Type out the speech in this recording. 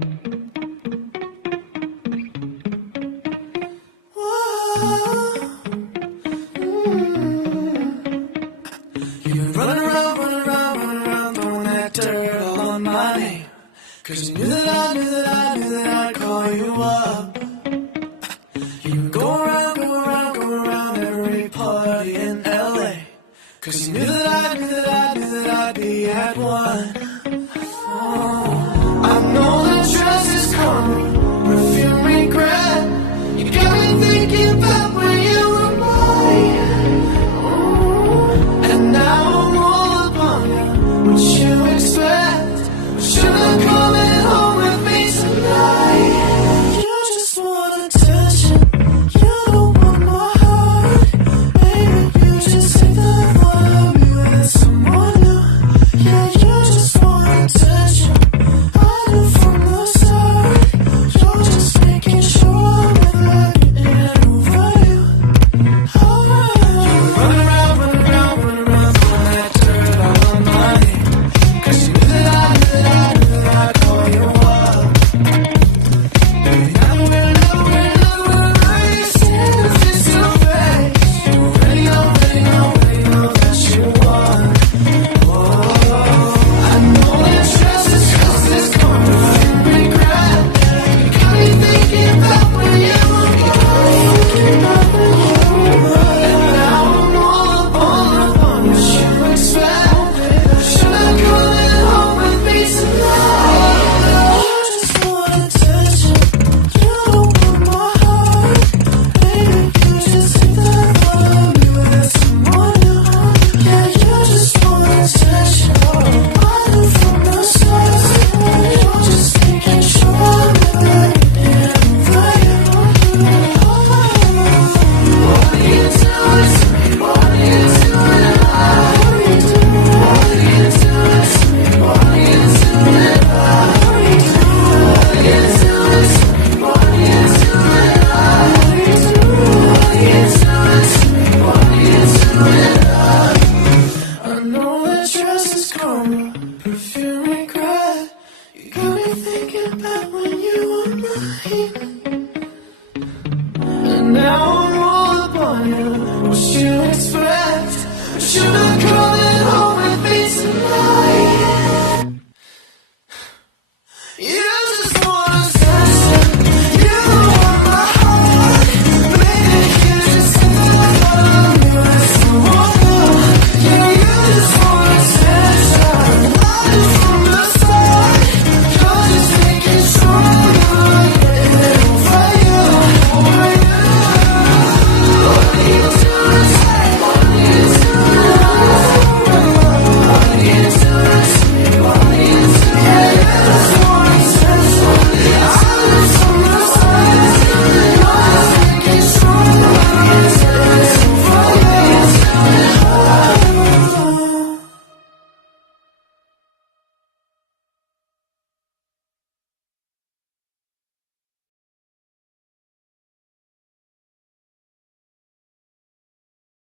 You've been running around, throwing that dirt all on my name. 'Cause you knew that I'd call you up. You would go around every party in LA. 'Cause you knew that I'd be at one. Oh, I know that trust is karma, perfume regret. You got me thinking about when you were mine. And now I'm all upon you. What you expect? Should I come in home with me tonight? You just want attention. You don't want my heart. Baby, you just think that I wanna be with someone new. Yeah, you just want attention. I knew from the start. You're just making sure I'm never getting over you. You're running around, throwing that dirt all on my name. 'Cause you knew that I'd call you up. Baby, now we're you stand and face to face. You already know that you won. I know that trust is karma, you regret. You got me thinking about when you were mine. And now I'm all upon what you expect. Should I come in home with me tonight? You just want attention. You don't want my heart. Baby, you just think that I wanna be with someone new. Yeah, you just want attention. I knew from the start. You're just making sure I'm never getting over you. What are you doing to me? What are you doing? What are you doing? What are you doing to me? What are you doing? What are you doing to me? What are you doing? What are you doing to me? What are you doing? I know that trust is karma, perfume regret. You got me thinking about when you were mine.